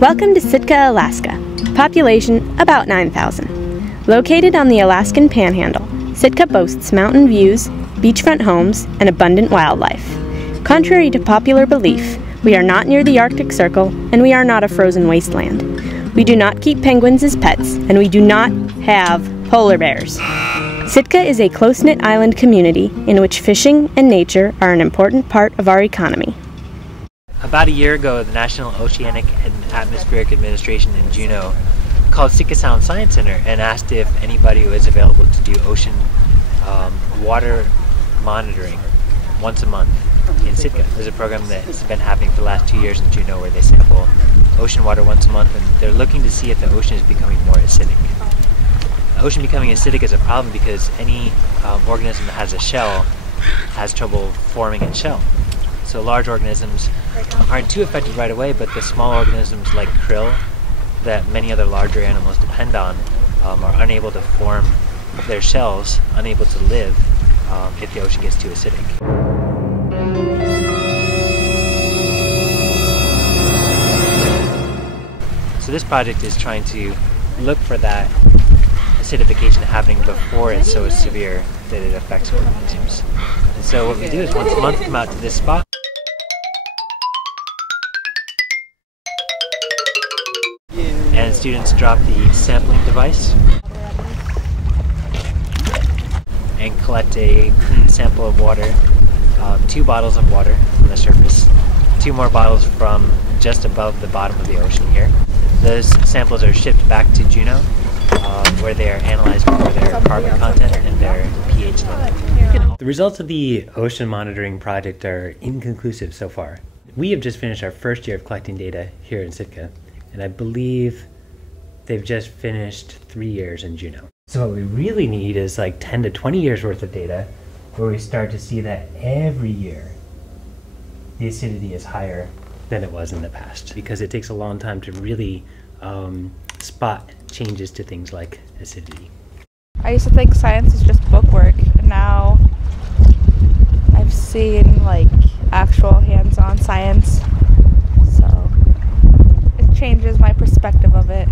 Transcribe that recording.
Welcome to Sitka, Alaska. Population about 9,000. Located on the Alaskan Panhandle, Sitka boasts mountain views, beachfront homes, and abundant wildlife. Contrary to popular belief, we are not near the Arctic Circle, and we are not a frozen wasteland. We do not keep penguins as pets, and we do not have polar bears. Sitka is a close-knit island community in which fishing and nature are an important part of our economy. About a year ago, the National Oceanic and Atmospheric Administration in Juneau called Sitka Sound Science Center and asked if anybody was available to do ocean water monitoring once a month in Sitka. There's a program that's been happening for the last 2 years in Juneau where they sample ocean water once a month, and they're looking to see if the ocean is becoming more acidic. The ocean becoming acidic is a problem because any organism that has a shell has trouble forming its shell. So large organisms aren't too affected right away, but the small organisms like krill that many other larger animals depend on are unable to form their shells, unable to live if the ocean gets too acidic. So this project is trying to look for that acidification happening before it's so severe that it affects organisms. And so what we do is once a month come out to this spot and students drop the sampling device and collect a clean sample of water, 2 bottles of water from the surface, 2 more bottles from just above the bottom of the ocean here. Those samples are shipped back to Juneau, where they are analyzed for their carbon content and their pH level. The results of the ocean monitoring project are inconclusive so far. We have just finished our first year of collecting data here in Sitka, and I believe they've just finished 3 years in Juneau. So what we really need is like 10 to 20 years worth of data where we start to see that every year the acidity is higher than it was in the past, because it takes a long time to really spot changes to things like acidity. I used to think science is just bookwork, and now I've seen like actual hands-on science, so it changes my perspective of it.